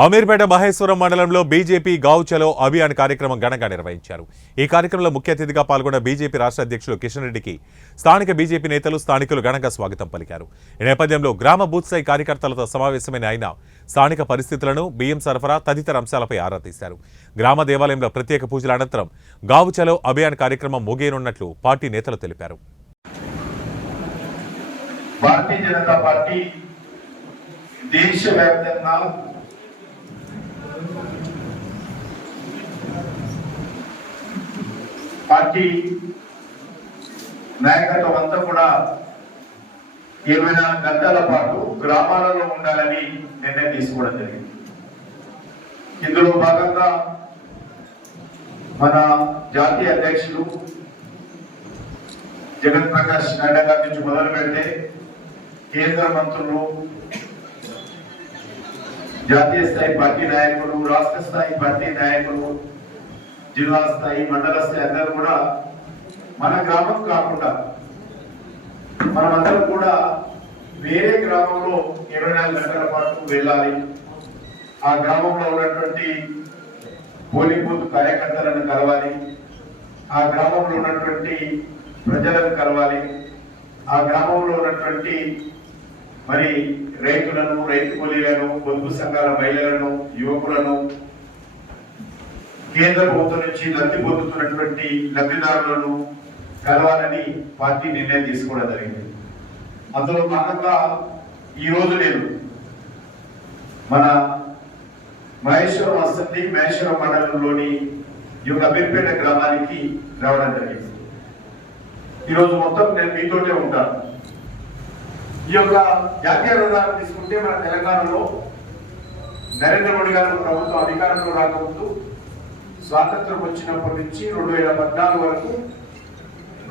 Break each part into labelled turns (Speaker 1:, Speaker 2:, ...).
Speaker 1: ఆమీర్పేట మహేశ్వరం మండలంలో బీజేపీ గావ్ చలో అభియాన్ కార్యక్రమం ఘనంగా నిర్వహించారు. ఈ కార్యక్రమంలో ముఖ్య అతిథిగా పాల్గొన్న బీజేపీ రాష్ట్ర అధ్యక్షులు కిషన్ రెడ్డికి స్థానిక బీజేపీ నేతలు స్థానికులు ఘనంగా స్వాగతం పలికారు. ఈ నేపథ్యంలో గ్రామ బూత్ స్థాయి కార్యకర్తలతో సమావేశమైన ఆయన స్థానిక పరిస్థితులను బియ్యం సరఫరా తదితర అంశాలపై ఆరా తీశారు. గ్రామ దేవాలయంలో ప్రత్యేక పూజల అనంతరం గావ్ చలో అభియాన్ కార్యక్రమం ముగియనున్నట్లు పార్టీ నేతలు తెలిపారు.
Speaker 2: భారతీయ జనతా పార్టీ దేశవ్యాప్తంగా పార్టీ నాయకత్వం అంతా కూడా ఇరవై నాలుగు గంటల పాటు గ్రామాలలో ఉండాలని నిర్ణయం తీసుకోవడం జరిగింది. ఇందులో భాగంగా మన జాతీయ అధ్యక్షులు జగన్ ప్రకాష్ నడ్డా గారి నుంచి మొదలు పెడితే కేంద్ర మంత్రులు జాతీయ స్థాయి పార్టీ నాయకులు రాష్ట్ర స్థాయి పార్టీ నాయకులు జిల్లా స్థాయి మండల స్థాయి అందరూ కూడా మన గ్రామం కాకుండా మనమందరం కూడా వేరే గ్రామంలో ఇరవై నాలుగు గంటల పాటు వెళ్ళాలి. ఆ గ్రామంలో ఉన్నటువంటి పోలింగ్ బూత్ కార్యకర్తలను కలవాలి. ఆ గ్రామంలో ఉన్నటువంటి ప్రజలను కలవాలి. ఆ గ్రామంలో ఉన్నటువంటి మరి రైతులను రైతు కూలీలను పొదుపు సంఘాల మహిళలను యువకులను కేంద్ర ప్రభుత్వం నుంచి లబ్ధి పొందుతున్నటువంటి లబ్ధిదారులను కలవాలని పార్టీ నిర్ణయం తీసుకోవడం జరిగింది. అందులో భాగంగా ఈ రోజు నేను మన మహేశ్వరం అసెంబ్లీ మహేశ్వరం మండలంలోని ఈ యొక్క అమీర్పేట గ్రామానికి రావడం జరిగింది. ఈరోజు మొత్తం నేను మీతోటే ఉంటాను. ఈ యొక్క జాతీయ రుణాలు తీసుకుంటే మన తెలంగాణలో నరేంద్ర మోడీ గారు ప్రభుత్వం అధికారంలో రాకముందు స్వాతంత్రం వచ్చినప్పటి నుంచి రెండు వేల పద్నాలుగు వరకు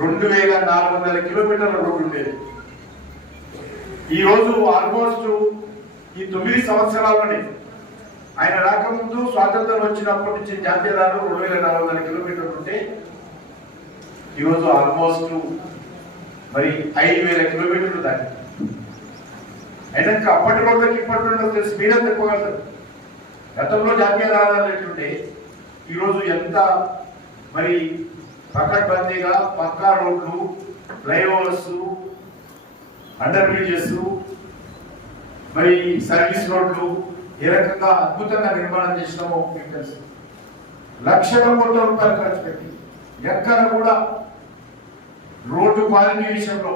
Speaker 2: రెండు వేల నాలుగు వందల కిలోమీటర్ల రోడ్డు ఉండేది. ఈరోజు ఆల్మోస్ట్ ఈ తొమ్మిది సంవత్సరాలని ఆయన రాకముందు స్వాతంత్రం వచ్చినప్పటి నుంచి జాతీయ రహదారులు రెండు వేల నాలుగు వందల కిలోమీటర్లు ఉంటే ఈరోజు ఆల్మోస్ట్ మరి ఐదు వేల కిలోమీటర్లు దాటింది. అయినాక అప్పటి రోజులకి ఇప్పటి రోజులకు స్పీడ్ మీరే ఎక్కువగలదు గతంలో జాతీయ రహదారులు ఎట్లుంటే ఈరోజు ఎంత మరి పకడ్బందీగా పక్కా రోడ్లు ఫ్లైఓవర్స్ అండర్ బ్రిడ్జెస్ మరి సర్వీస్ రోడ్లు ఏ రకంగా అద్భుతంగా నిర్మాణం చేసినామో మీకు తెలుసు. లక్షల కోట్ల రూపాయలు ఖర్చు పెట్టి ఎక్కడ కూడా రోడ్డు క్వాలిటీ విషయంలో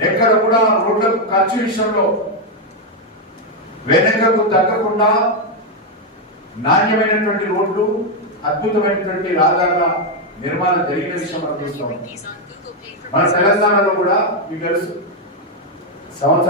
Speaker 2: ఎక్కడ కూడా రోడ్లకు ఖర్చు విషయంలో వెనకకు తగ్గకుండా నాణ్యమైనటువంటి రోడ్లు అద్భుతమైనటువంటి రహదారుల నిర్మాణం జరిగిన విషయం మనం చూస్తాం. మన తెలంగాణలో కూడా మీకు తెలుసు సంవత్సరం